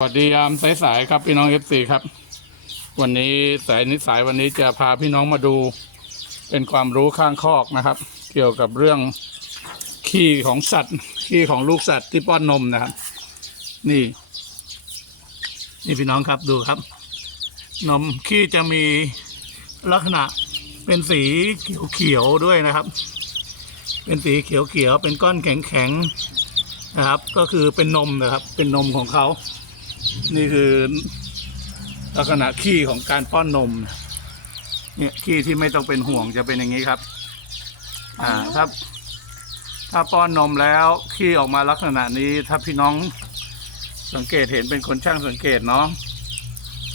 สวัสดียามสายๆครับพี่น้องเอฟซีครับ วันนี้สายนิสายวันนี้จะพาพี่น้องมาดู เป็นความรู้ข้างคอกนะครับ เกี่ยวกับเรื่องขี้ของสัตว์ขี้ของลูกสัตว์ที่ป้อนนมนะครับ นี่ นี่พี่น้องครับดูครับ นมขี้จะมีลักษณะเป็นสีเขียวๆด้วยนะครับ เป็นสีเขียวๆเป็นก้อนแข็งๆนะครับ ก็คือเป็นนมนะครับ เป็นนมของเขา นี่คือลักษณะขี้ของการป้อนนม เนี่ยขี้ที่ไม่ต้องเป็นห่วงจะเป็นอย่างนี้ครับ อ่าถ้าถ้าป้อนนมแล้วขี้ออกมาลักษณะนี้ ถ้าพี่น้องสังเกตเห็นเป็นคนช่างสังเกตเนาะ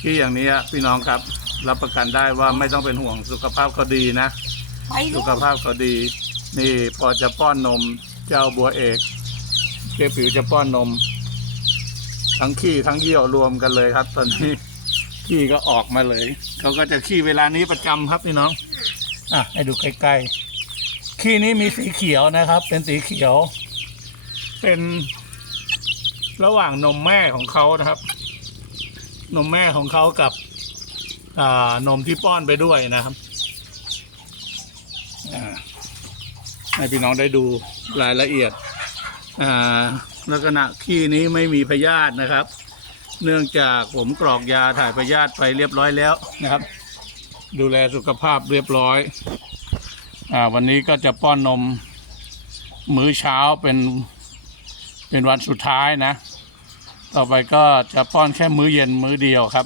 ขี้อย่างนี้พี่น้องครับ รับประกันได้ว่าไม่ต้องเป็นห่วงสุขภาพเขาดีนะไปเลสุยขภาพเขาดี นี่พอจะป้อนนมเจ้าบัวเอกเจ๊ปิ๋วจะป้อนนม ทั้งขี้ทั้งเยี่ยวรวมกันเลยครับ ตอนนี้ขี้ก็ออกมาเลยเขาก็จะขี้เวลานี้ประจำครับพี่น้อง อะให้ดูใกล้ๆขี้นี้มีสีเขียวนะครับ เป็นสีเขียว เป็นระหว่างนมแม่ของเขานะครับ นมแม่ของเขากับอ่านมที่ป้อนไปด้วยนะครับอ่าให้พี่น้องได้ดูรายละเอียด ลักษณะขี้นี้ไม่มีพยาธินะครับ เนื่องจากผมกรอกยาถ่ายพยาธิไปเรียบร้อยแล้วนะครับ ดูแลสุขภาพเรียบร้อยอวันนี้ก็จะป้อนนมมื้อเช้าเป็นเป็นวันสุดท้ายนะ ต่อไปก็จะป้อนแค่มื้อเย็นมื้อเดียวครับ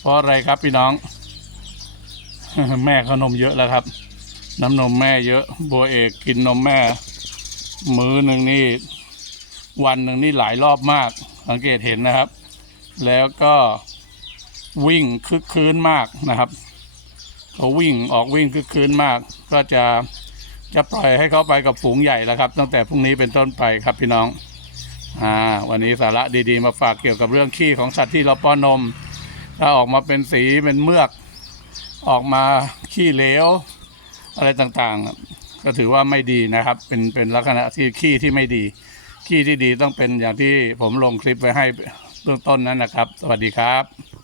เพราะอะไรครับพี่น้อง แม่เขานมเยอะแล้วครับ น้ำนมแม่เยอะบัวเอกกินนมแม่ มื้อหนึ่งนี่วันหนึ่งนี่หลายรอบมาก สังเกตเห็นนะครับ แล้วก็วิ่งคึกคืนมากนะครับเขาวิ่งออกวิ่งคึกคืนมาก ก็จะจะปล่อยให้เขาไปกับฝูงใหญ่แล้วครับ ตั้งแต่พรุ่งนี้เป็นต้นไปครับพี่น้องอ่าวันนี้สาระดีๆ มาฝากเกี่ยวกับเรื่องขี้ของสัตว์ที่เราป้อนนม ถ้าออกมาเป็นสีเป็นเมือก ออกมาขี้เหลว อะไรต่างๆ ก็ถือว่าไม่ดีนะครับ เป็นเป็นลักษณะที่ขี้ที่ไม่ดี ขี้ที่ดีต้องเป็นอย่างที่ผมลงคลิปไว้ให้เบื้องต้นนั้นนะครับ สวัสดีครับ